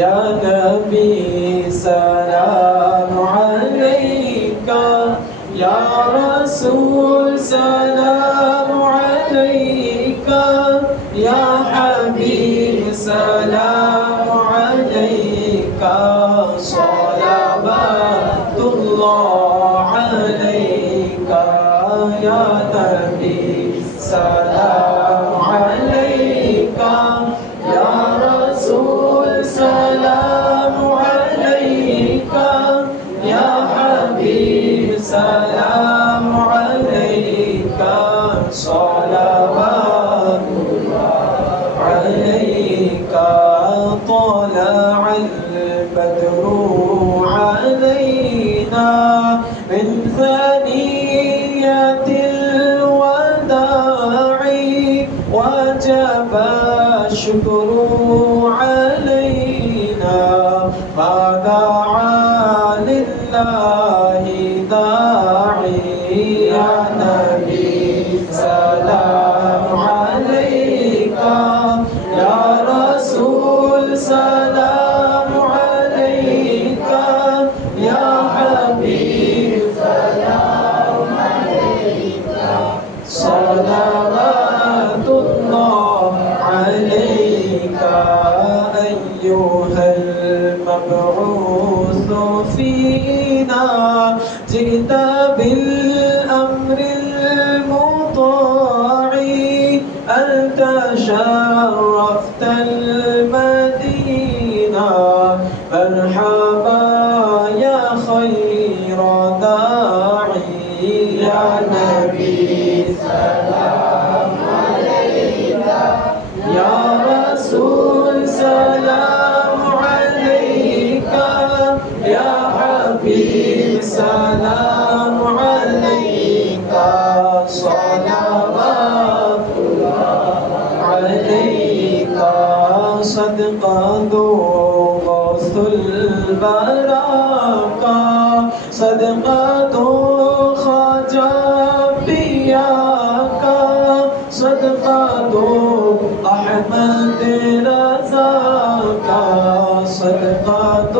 يا نبي سلام عليك يا رسول سلام عليك يا حبيب سلام عليك صلوات الله عليك يا نبي سلام عليك يا رسول سلام عليك يا حبيب سلام عليك صلوات الله عليك طلع البدر علينا من ثنيات الوداع وجب الشكر علينا فدعا لله داعي يا نبي سلام عليك يا رسول سلام عليك يا حبيب سلام عليك صلوات الله عليك أيها المبعوث فينا جئت بالأمر المطاع أنت شرفت المدينة مرحبا يا خير داعي يا نبي سلام عليك يا رسول سلام عليك يا حبيب سلام عليك صلوات الله عليك صدقة غوث البراكة صدقة خجابياك صدقة أحمد رزاك صدقة